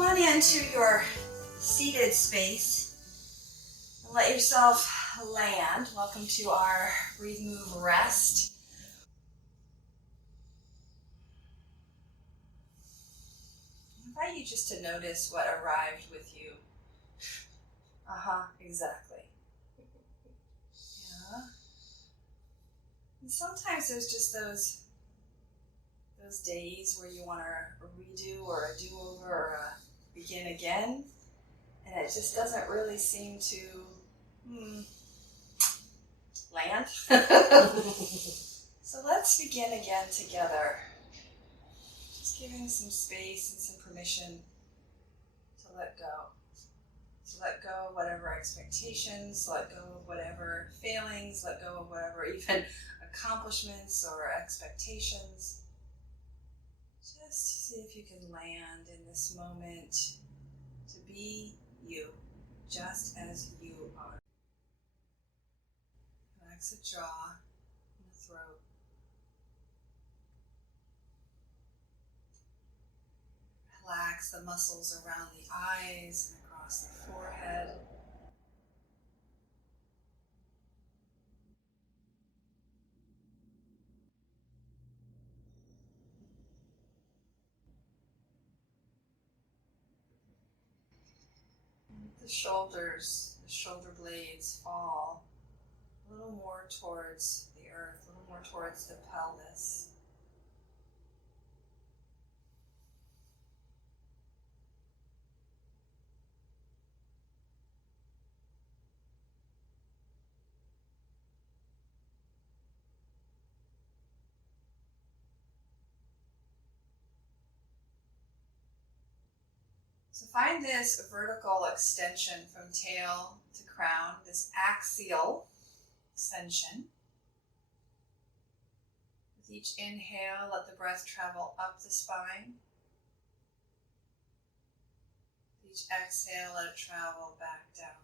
Come on into your seated space and let yourself land. Welcome to our breathe, move, rest. I invite you just to notice what arrived with you. Exactly. Yeah. And sometimes there's just those days where you want to redo or a do-over or a begin again, and it just doesn't really seem to land. So let's begin again together. Just giving some space and some permission to let go. To let go of whatever expectations, let go of whatever failings, let go of whatever even accomplishments or expectations. Just see if you can land in this moment to be you, just as you are. Relax the jaw and the throat. Relax the muscles around the eyes and across the forehead. The shoulders, the shoulder blades fall a little more towards the earth, a little more towards the pelvis. So find this vertical extension from tail to crown, this axial extension. With each inhale, let the breath travel up the spine. With each exhale, let it travel back down.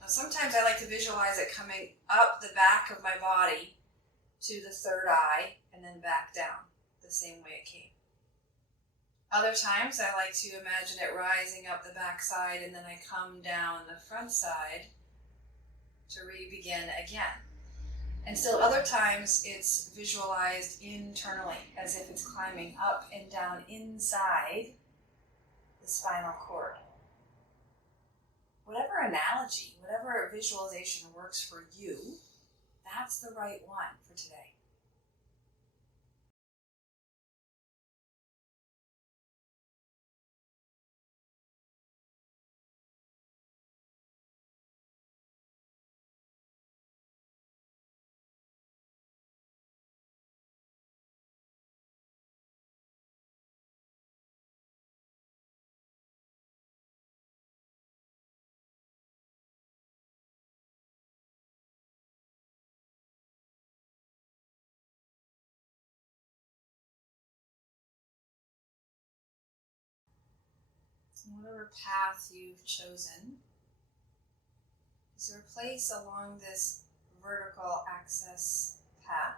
Now sometimes I like to visualize it coming up the back of my body to the third eye and then back down the same way it came. Other times I like to imagine it rising up the back side and then I come down the front side to re-begin again. And still other times it's visualized internally as if it's climbing up and down inside the spinal cord. Whatever analogy, whatever visualization works for you, that's the right one for today. Whatever path you've chosen, is there a place along this vertical axis path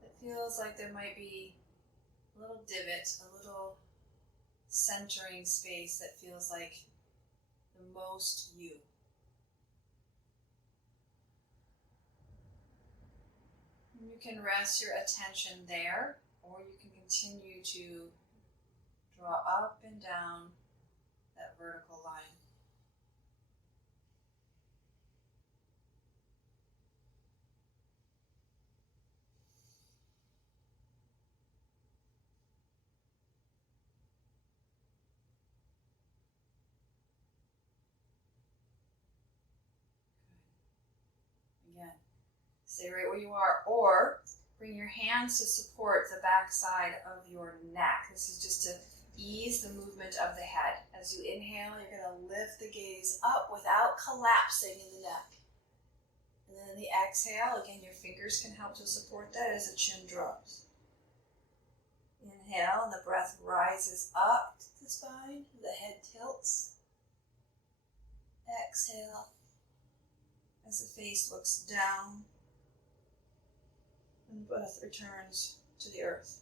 that feels like there might be a little divot, a little centering space that feels like the most you? And you can rest your attention there, or you can continue to draw up and down that vertical line. Again, stay right where you are, or bring your hands to support the back side of your neck. This is just to ease the movement of the head. As you inhale, you're going to lift the gaze up without collapsing in the neck. And then the exhale, again, your fingers can help to support that as the chin drops. Inhale, and the breath rises up to the spine, the head tilts. Exhale, as the face looks down, and the breath returns to the earth.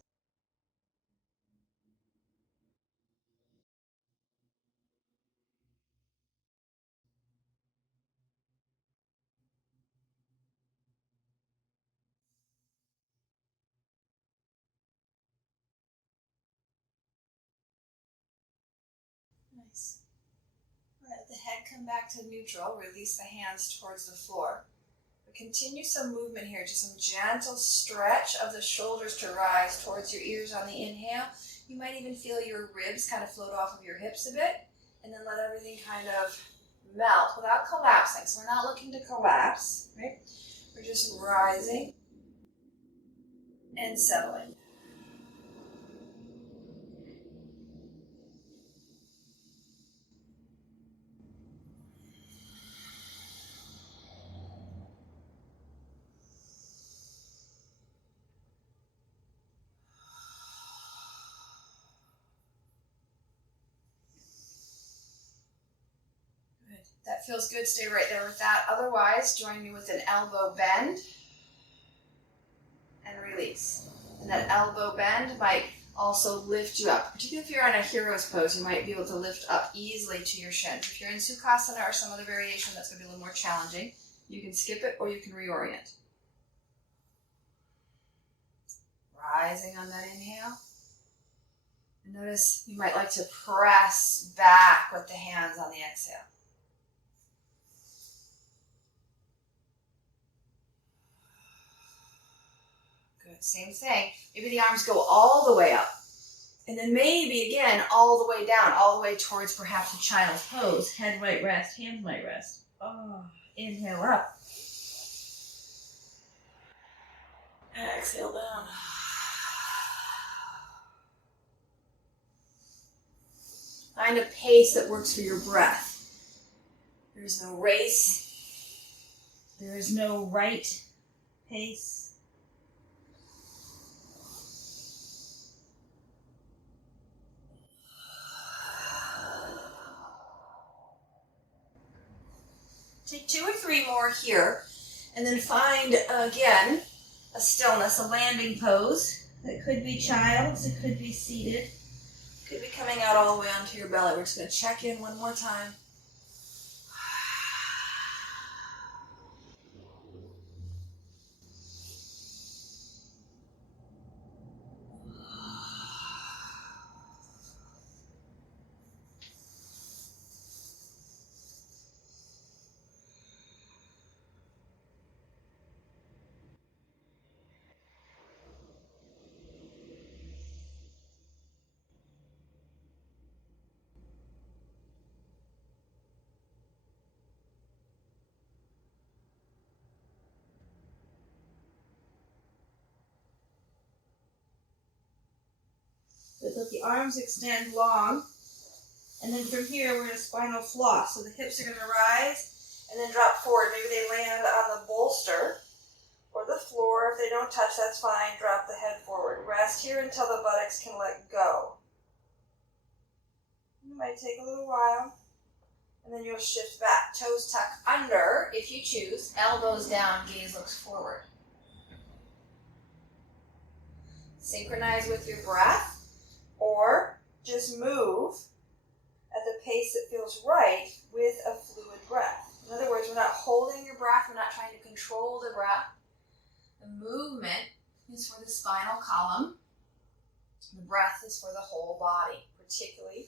come back to neutral. Release the hands towards the floor. But continue some movement here, just some gentle stretch of the shoulders to rise towards your ears on the inhale. You might even feel your ribs kind of float off of your hips a bit, and then let everything kind of melt without collapsing. So we're not looking to collapse, right? We're just rising and settling. That feels good. Stay right there with that. Otherwise, join me with an elbow bend and release. And that elbow bend might also lift you up. Particularly if you're in a hero's pose, you might be able to lift up easily to your shins. If you're in Sukhasana or some other variation that's going to be a little more challenging, you can skip it or you can reorient. Rising on that inhale. And notice you might like to press back with the hands on the exhale. Good, same thing. Maybe the arms go all the way up. And then maybe, again, all the way down, all the way towards perhaps a child's pose. Head might rest, hands might rest. Oh, inhale up. Exhale down. Find a pace that works for your breath. There's no race. There is no right pace. Take 2 or 3 more here, and then find, again, a stillness, a landing pose. That could be child's, it could be seated. Could be coming out all the way onto your belly. We're just going to check in one more time. But let the arms extend long. And then from here, we're in a spinal floss. So the hips are going to rise and then drop forward. Maybe they land on the bolster or the floor. If they don't touch, that's fine. Drop the head forward. Rest here until the buttocks can let go. It might take a little while. And then you'll shift back. Toes tuck under, if you choose. Elbows down, gaze looks forward. Synchronize with your breath. Or just move at the pace that feels right with a fluid breath. In other words, we're not holding your breath. We're not trying to control the breath. The movement is for the spinal column. The breath is for the whole body, particularly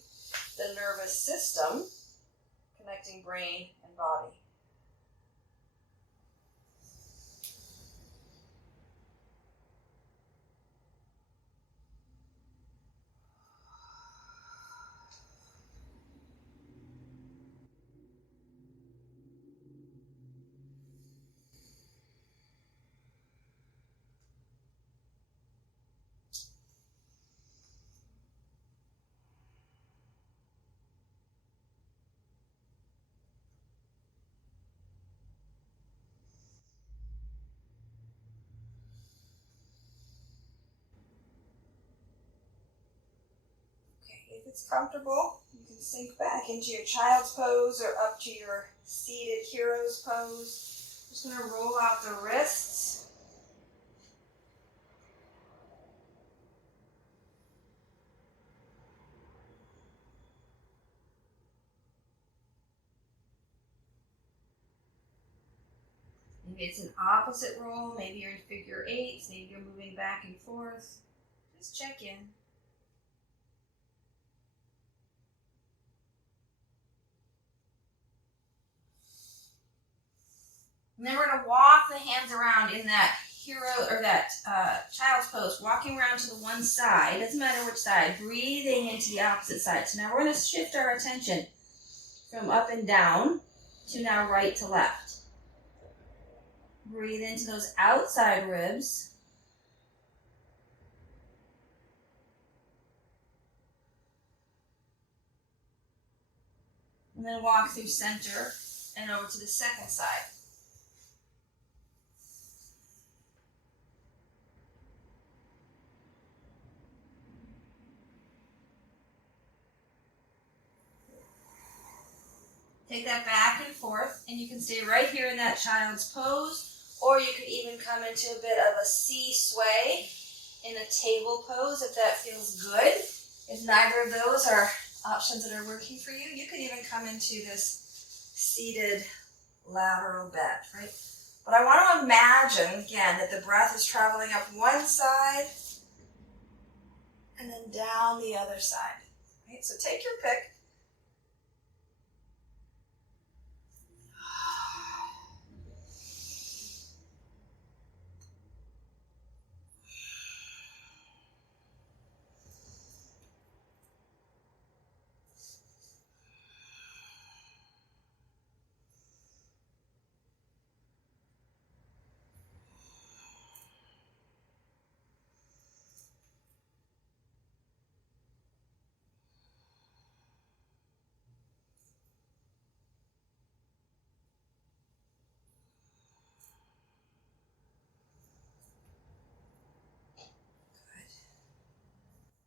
the nervous system connecting brain and body. If it's comfortable, you can sink back into your child's pose or up to your seated hero's pose. Just going to roll out the wrists. Maybe it's an opposite roll. Maybe you're in figure eights. Maybe you're moving back and forth. Just check in. the hands around in that hero or that child's pose, walking around to the one side, doesn't matter which side, breathing into the opposite side. So now we're going to shift our attention from up and down to now right to left. Breathe into those outside ribs. And then walk through center and over to the second side. Take that back and forth, and you can stay right here in that child's pose, or you could even come into a bit of a C sway in a table pose if that feels good. If neither of those are options that are working for you, you could even come into this seated lateral bend, right? But I want to imagine, again, that the breath is traveling up one side and then down the other side, right? So take your pick.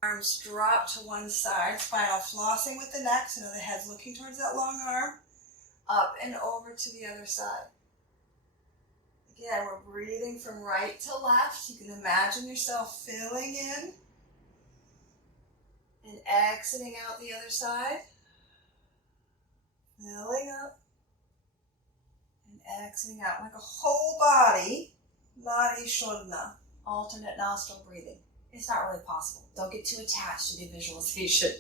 Arms drop to one side, spinal flossing with the neck, so now the head's looking towards that long arm, up and over to the other side. Again, we're breathing from right to left. You can imagine yourself filling in and exiting out the other side. Filling up and exiting out like a whole body, Nadi Shodhana, alternate nostril breathing. It's not really possible. Don't get too attached to the visualization.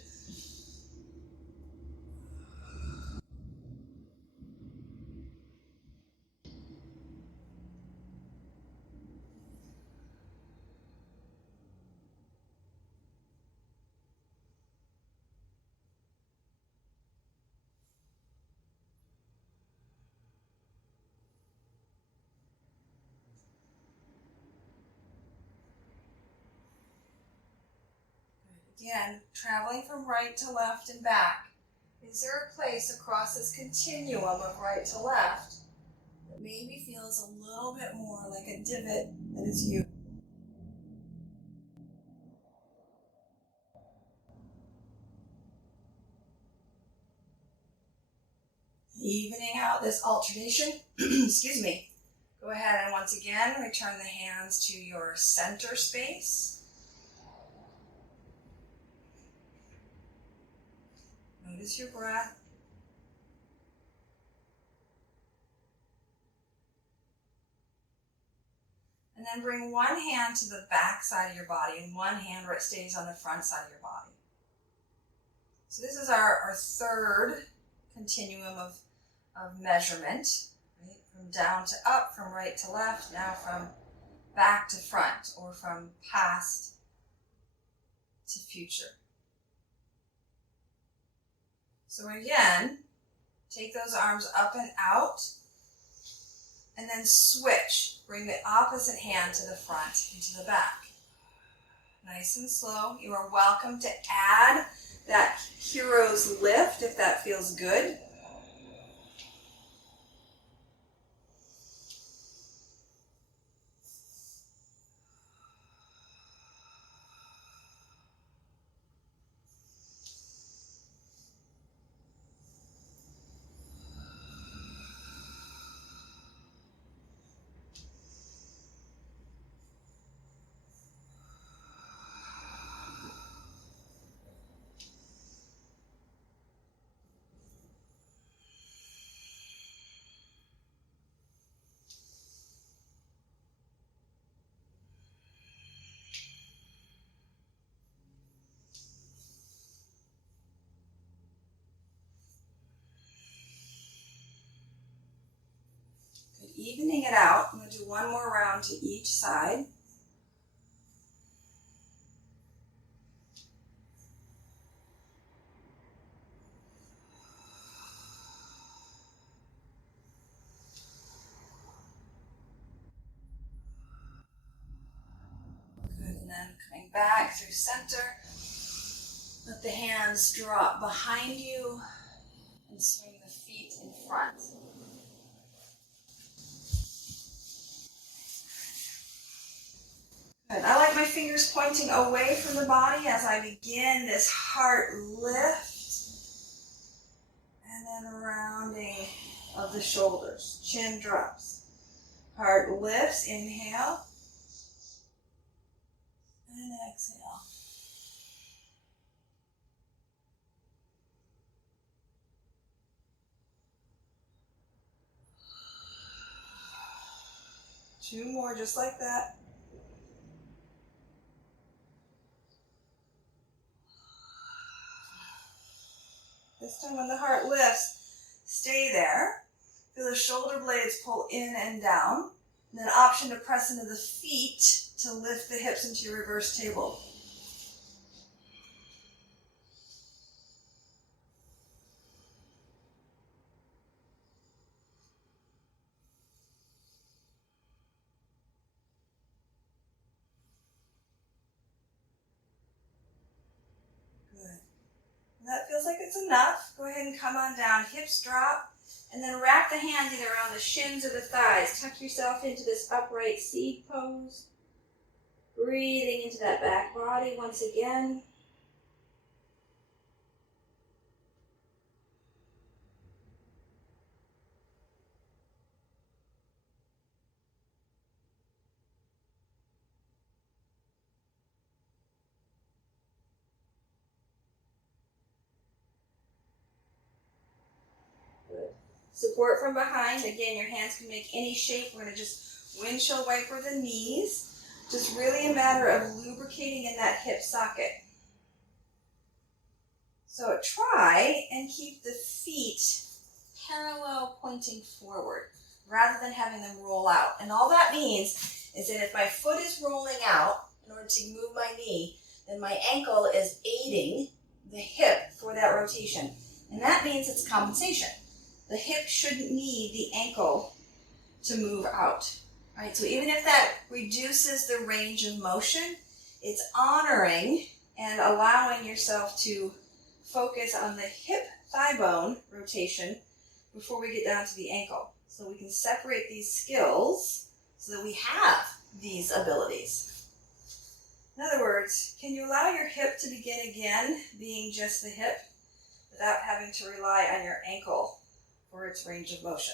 Again, traveling from right to left and back. Is there a place across this continuum of right to left that maybe feels a little bit more like a divot that is you? Evening out this alternation. Excuse me. Go ahead and once again return the hands to your center space. Notice your breath. And then bring one hand to the back side of your body and one hand where it stays on the front side of your body. So this is our third continuum of measurement, right? From down to up, from right to left, now from back to front, or from past to future. So again, take those arms up and out, and then switch. Bring the opposite hand to the front and to the back. Nice and slow. You are welcome to add that hero's lift if that feels good. one more round to each side. Good, and then coming back through center. Let the hands drop behind you and swing the feet in front. Good. I like my fingers pointing away from the body as I begin this heart lift. And then rounding of the shoulders. Chin drops. Heart lifts. Inhale. And exhale. Two more just like that. This time when the heart lifts, stay there. Feel the shoulder blades pull in and down. And then option to press into the feet to lift the hips into your reverse table. Good. That feels like it's enough. Go ahead and come on down. Hips drop. And then wrap the hands either around the shins or the thighs. Tuck yourself into this upright seed pose. Breathing into that back body once again. Good. Support from behind. Again, your hands can make any shape. We're going to just windshield wiper the knees. Just really a matter of lubricating in that hip socket. So try and keep the feet parallel pointing forward rather than having them roll out. And all that means is that if my foot is rolling out in order to move my knee, then my ankle is aiding the hip for that rotation. And that means it's compensation. The hip shouldn't need the ankle to move out. Right, so even if that reduces the range of motion, it's honoring and allowing yourself to focus on the hip thigh bone rotation before we get down to the ankle. So we can separate these skills so that we have these abilities. In other words, can you allow your hip to begin again being just the hip without having to rely on your ankle for its range of motion?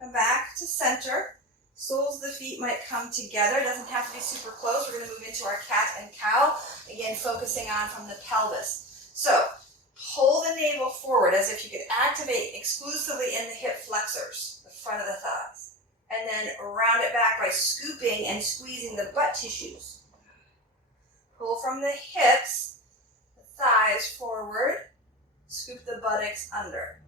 Come back to center. Soles of the feet might come together. It doesn't have to be super close. We're going to move into our cat and cow. Again, focusing on from the pelvis. So, pull the navel forward as if you could activate exclusively in the hip flexors, the front of the thighs. And then round it back by scooping and squeezing the butt tissues. Pull from the hips, the thighs forward. Scoop the buttocks under.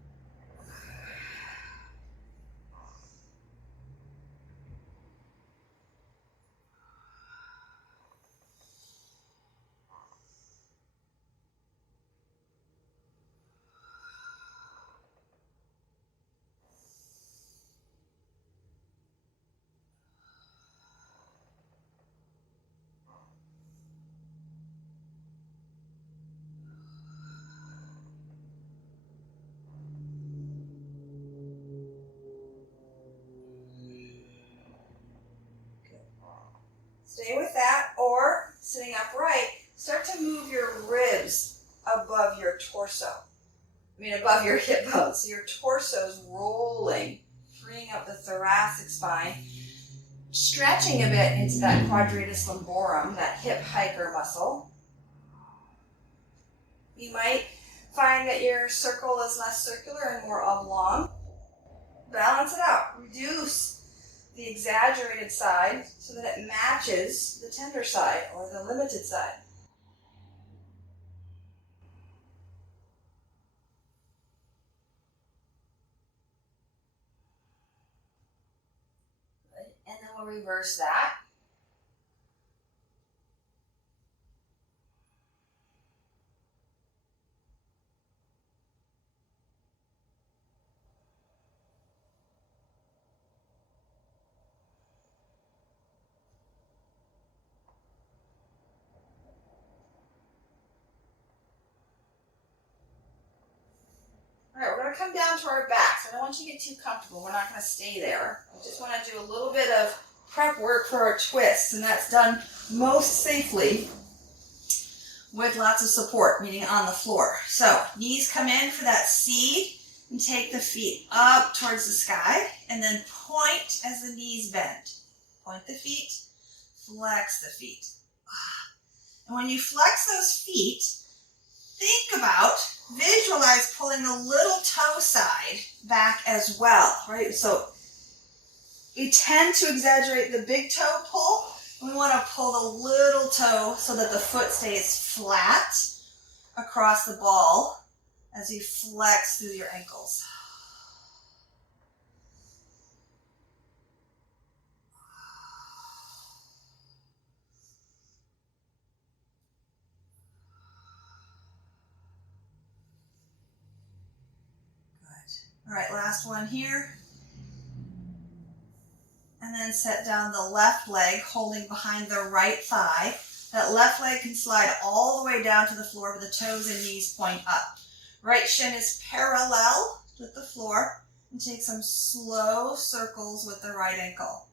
Stay with that, or sitting upright, start to move your ribs above your torso. Above your hip bones. So your torso's rolling, freeing up the thoracic spine, stretching a bit into that quadratus lumborum, that hip hiker muscle. You might find that your circle is less circular and more oblong. Balance it out. Reduce the exaggerated side so that it matches the tender side or the limited side. reverse that. All right, we're going to come down to our backs. I don't want you to get too comfortable. We're not going to stay there. I just want to do a little bit of prep work for our twists, and that's done most safely with lots of support, meaning on the floor. So knees come in for that seed, and take the feet up towards the sky, and then point as the knees bend. Point the feet, flex the feet. And when you flex those feet, think about, visualize pulling the little toe side back as well, right? So we tend to exaggerate the big toe pull. We want to pull the little toe so that the foot stays flat across the ball as you flex through your ankles. All right, last one here. And then set down the left leg, holding behind the right thigh. That left leg can slide all the way down to the floor where the toes and knees point up. Right shin is parallel with the floor. And take some slow circles with the right ankle.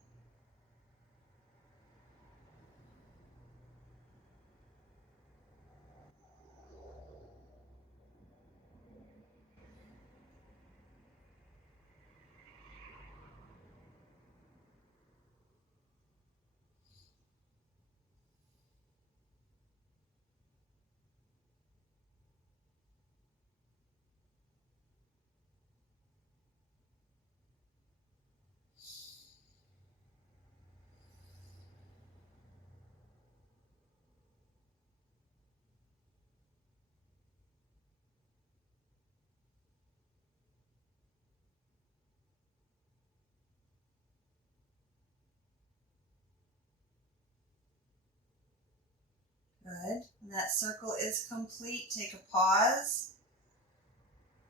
Good. When that circle is complete, take a pause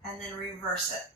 and then reverse it.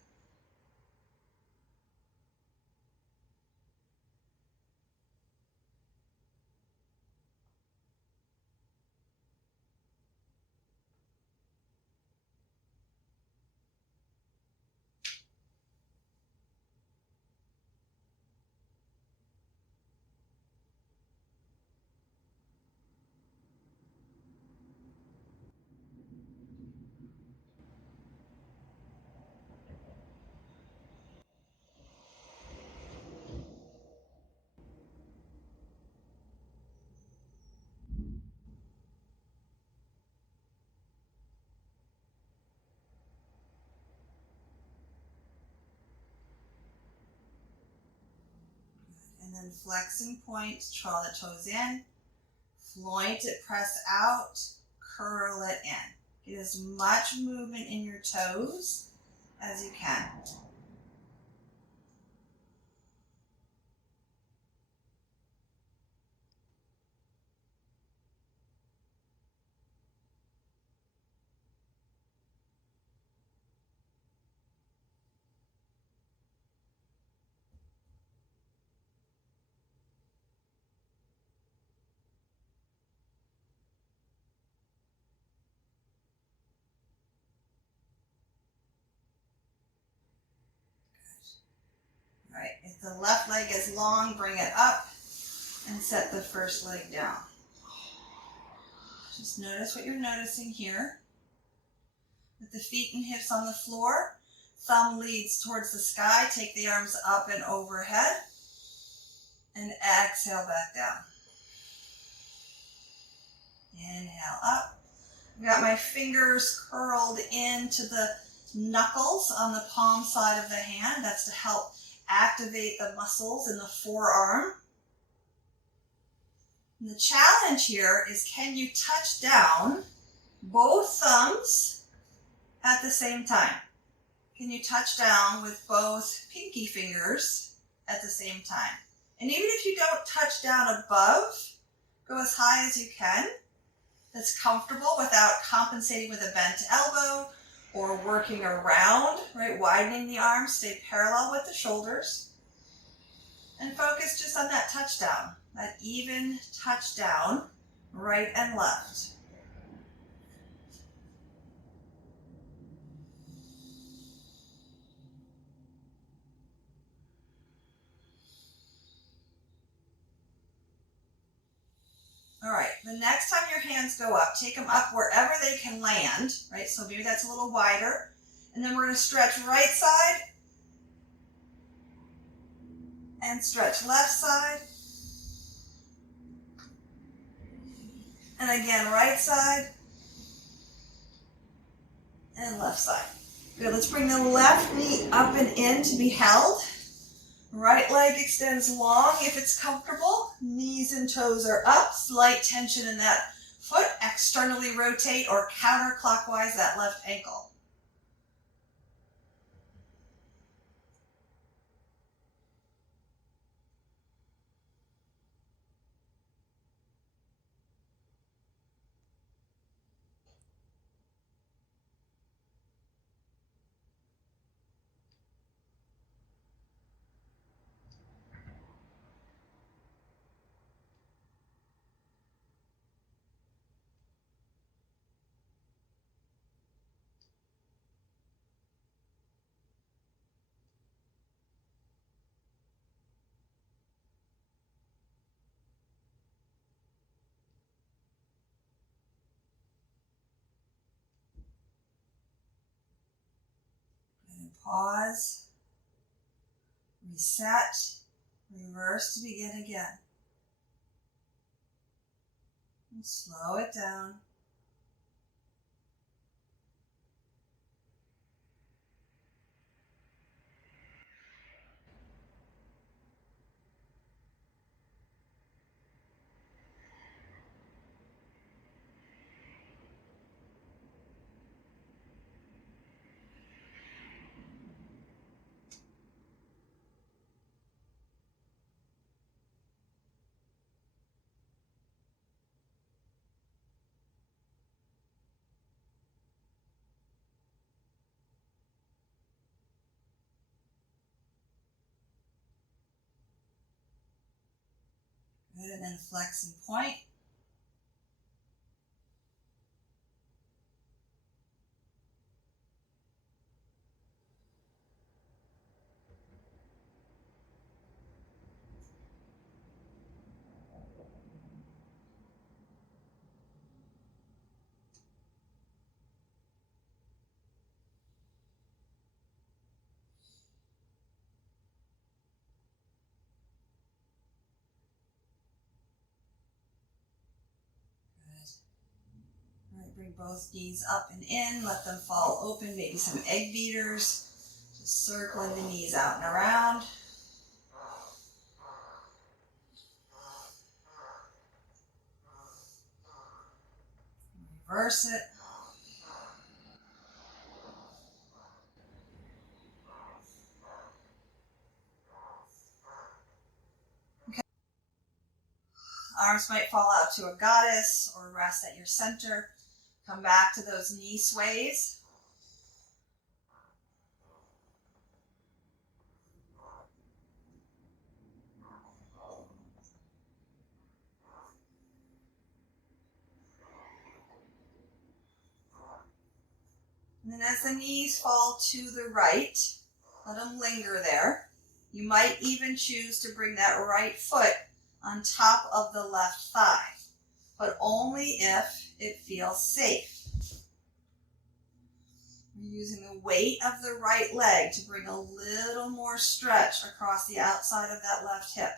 And then flex and point, draw the toes in, floint it, press out, curl it in. Get as much movement in your toes as you can. All right, if the left leg is long, bring it up and set the first leg down. Just notice what you're noticing here. With the feet and hips on the floor, thumb leads towards the sky, take the arms up and overhead, and exhale back down. Inhale up. I've got my fingers curled into the knuckles on the palm side of the hand. That's to help activate the muscles in the forearm. And the challenge here is, can you touch down both thumbs at the same time? Can you touch down with both pinky fingers at the same time? And even if you don't touch down above, go as high as you can. That's comfortable without compensating with a bent elbow or working around, right? Widening the arms, stay parallel with the shoulders. And focus just on that touchdown, that even touchdown, right and left. All right, the next time your hands go up, take them up wherever they can land, right? So maybe that's a little wider. And then we're going to stretch right side and stretch left side. And again, right side and left side. Good, let's bring the left knee up and in to be held. Right leg extends long if it's comfortable. Knees and toes are up. Slight tension in that foot. Externally rotate or counterclockwise that left ankle. And pause. Reset. Reverse to begin again. And slow it down. Good, and then flex and point. All right, bring both knees up and in, let them fall open, maybe some egg beaters. Just circling the knees out and around. Reverse it. Okay. Arms might fall out to a goddess or rest at your center. Come back to those knee sways. And then as the knees fall to the right, let them linger there. You might even choose to bring that right foot on top of the left thigh, but only if it feels safe. You're using the weight of the right leg to bring a little more stretch across the outside of that left hip.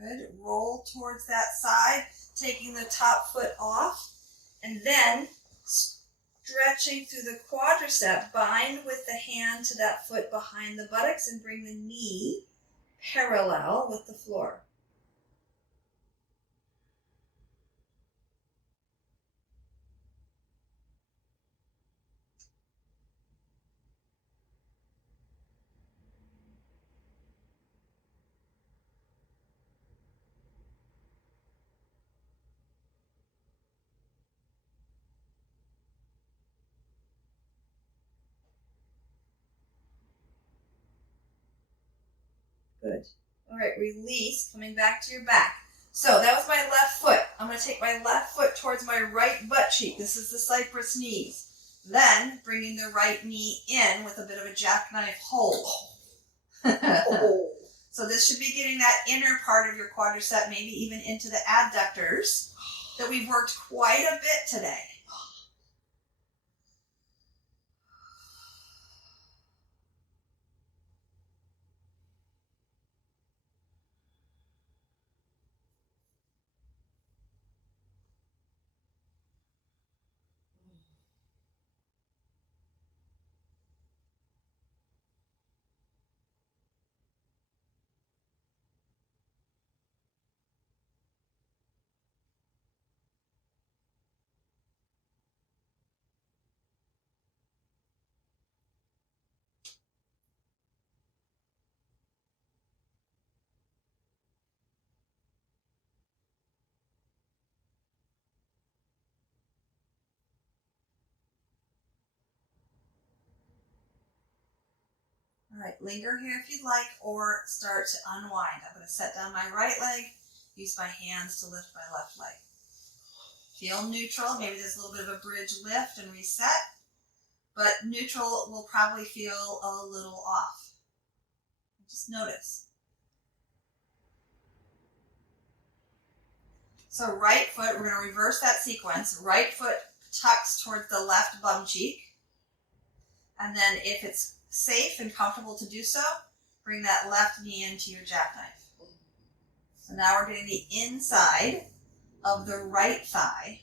Good. Roll towards that side, taking the top foot off, and then stretching through the quadricep. Bind with the hand to that foot behind the buttocks and bring the knee parallel with the floor. Good. All right, release, coming back to your back. So that was my left foot. I'm going to take my left foot towards my right butt cheek. This is the cypress knees. Then bringing the right knee in with a bit of a jackknife hold. So this should be getting that inner part of your quadricep, maybe even into the adductors that we've worked quite a bit today. All right, linger here if you'd like, or start to unwind. I'm going to set down my right leg, use my hands to lift my left leg. Feel neutral. Maybe there's a little bit of a bridge lift and reset, but neutral will probably feel a little off. Just notice. So right foot, we're going to reverse that sequence. Right foot tucks towards the left bum cheek. And then if it's safe and comfortable to do so, bring that left knee into your jackknife. So now we're getting the inside of the right thigh.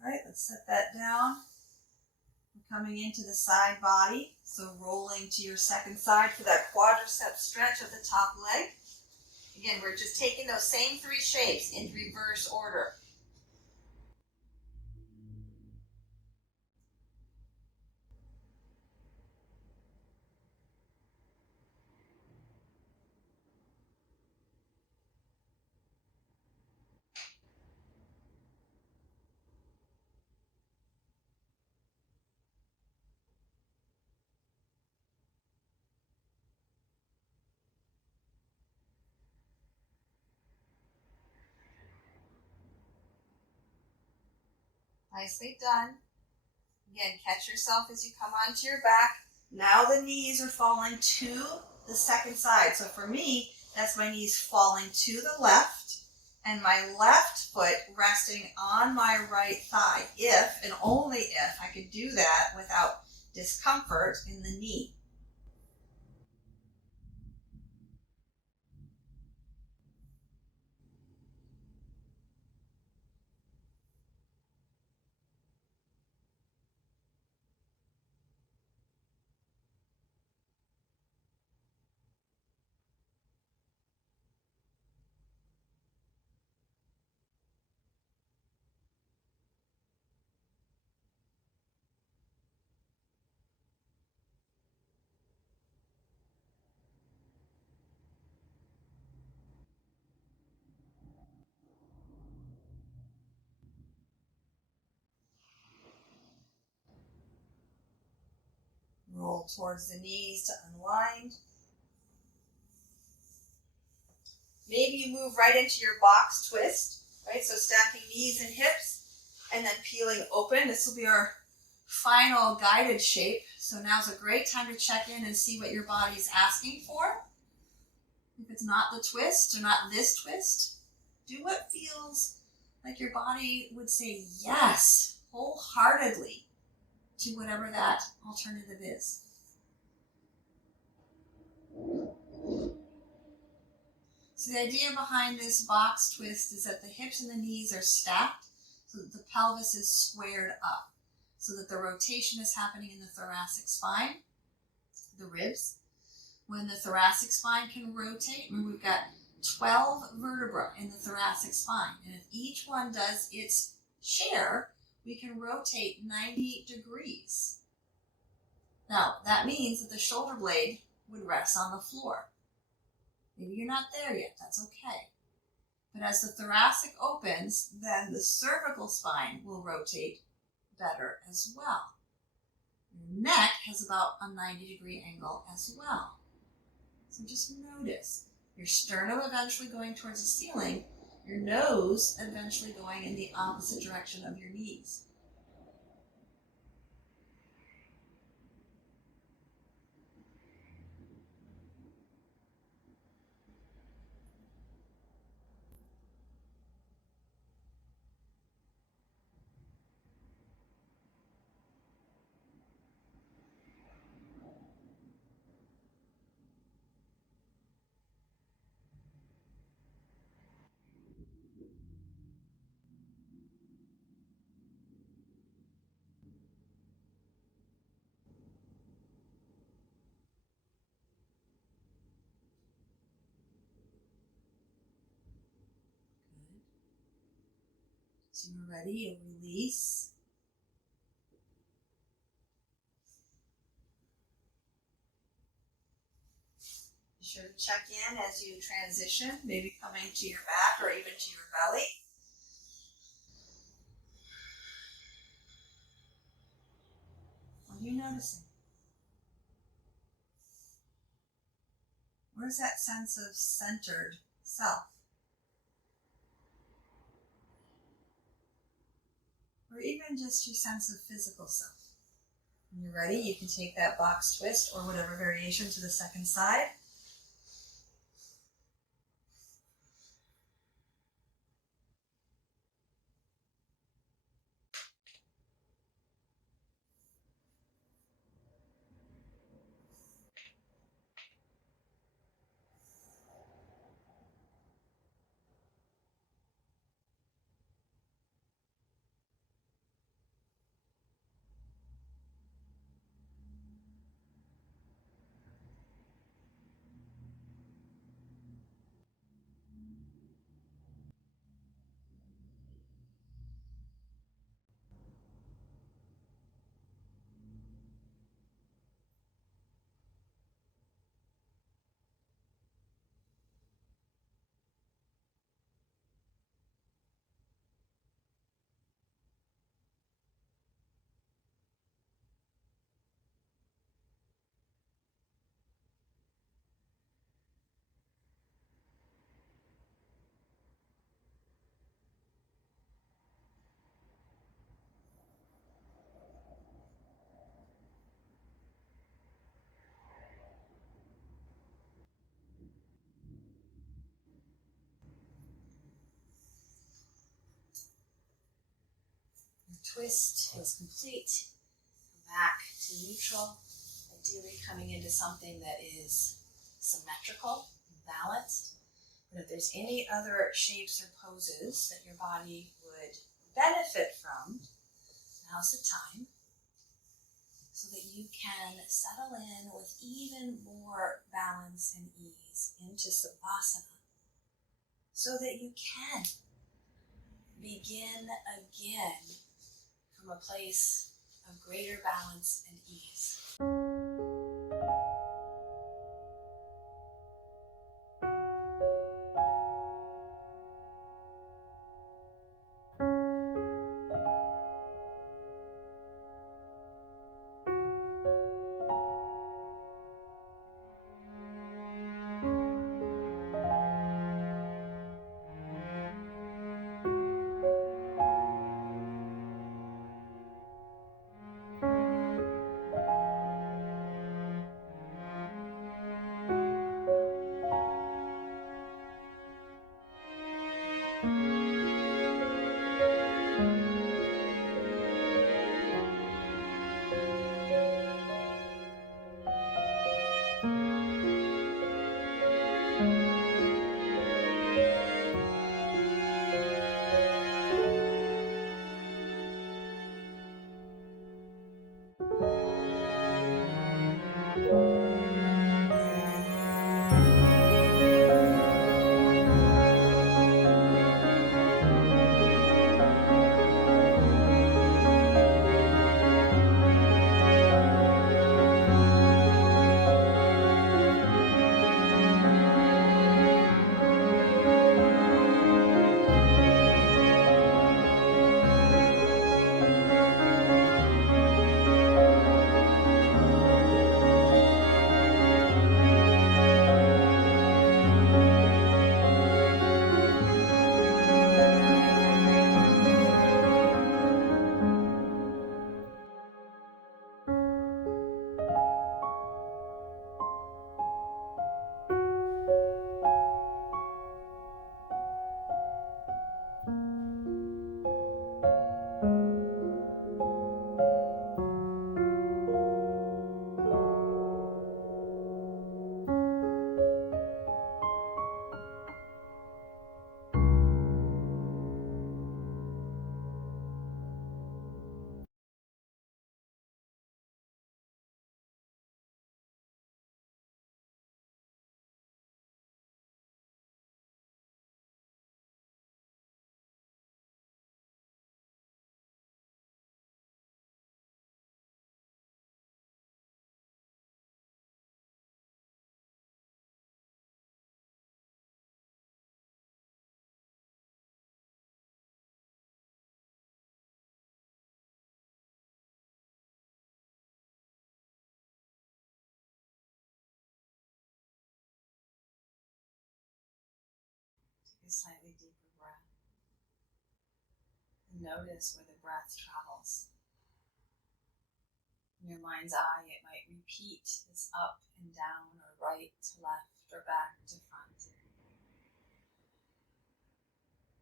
All right, let's set that down. We're coming into the side body, so rolling to your second side for that quadricep stretch of the top leg. Again, we're just taking those same three shapes in reverse order. Nicely done. Again, catch yourself as you come onto your back. Now the knees are falling to the second side. So for me, that's my knees falling to the left and my left foot resting on my right thigh. If and only if I could do that without discomfort in the knee. pull towards the knees to unwind. Maybe you move right into your box twist, right? So stacking knees and hips and then peeling open. This will be our final guided shape. So now's a great time to check in and see what your body's asking for. If it's not the twist or not this twist, do what feels like your body would say yes wholeheartedly to whatever that alternative is. So the idea behind this box twist is that the hips and the knees are stacked so that the pelvis is squared up, so that the rotation is happening in the thoracic spine, the ribs. When the thoracic spine can rotate, remember we've got 12 vertebrae in the thoracic spine, and if each one does its share, we can rotate 90 degrees. Now, that means that the shoulder blade would rest on the floor. Maybe you're not there yet, that's okay. But as the thoracic opens, then the cervical spine will rotate better as well. Your neck has about a 90-degree angle as well. So just notice your sternum eventually going towards the ceiling, your nose eventually going in the opposite direction of your knees. So you're ready, you'll release. Be sure to check in as you transition, maybe coming to your back or even to your belly. What are you noticing? Where's that sense of centered self? Or even just your sense of physical self. When you're ready, you can take that box twist or whatever variation to the second side. Twist is complete. Come back to neutral, ideally coming into something that is symmetrical and balanced. But if there's any other shapes or poses that your body would benefit from, now's the time, so that you can settle in with even more balance and ease into Savasana, so that you can begin again from a place of greater balance and ease. a slightly deeper breath. And notice where the breath travels. In your mind's eye, it might repeat this up and down, or right to left, or back to front.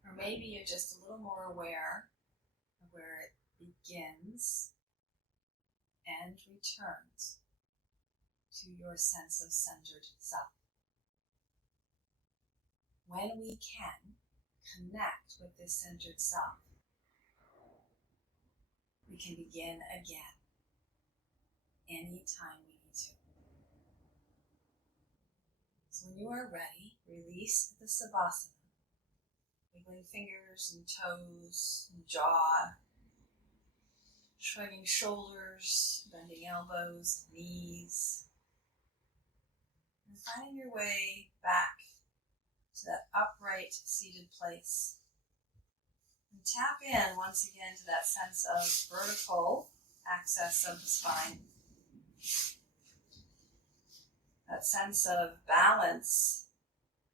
Or maybe you're just a little more aware of where it begins and returns to your sense of centered self. When we can connect with this centered self, we can begin again anytime we need to. So when you are ready, release the Savasana, wiggling fingers and toes and jaw, shrugging shoulders, bending elbows, knees, and finding your way back to that upright seated place. And tap in once again to that sense of vertical access of the spine. That sense of balance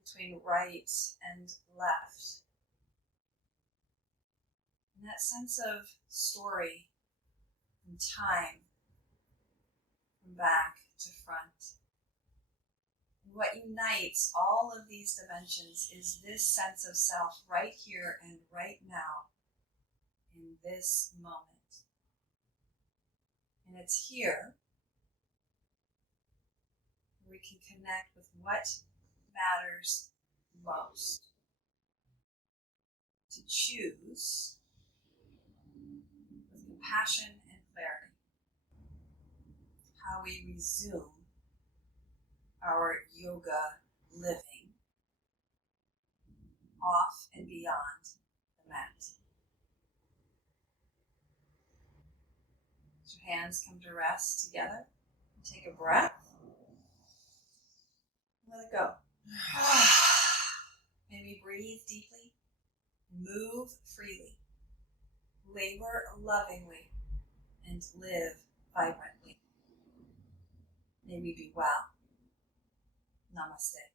between right and left. And that sense of story and time from back to front. And what unites all of these dimensions is this sense of self right here and right now in this moment. And it's here we can connect with what matters most. To choose with compassion and clarity how we resume our yoga living off and beyond the mat. So your hands come to rest together. Take a breath. Let it go. Maybe breathe deeply. Move freely. Labor lovingly. And live vibrantly. May we be well. Namaste.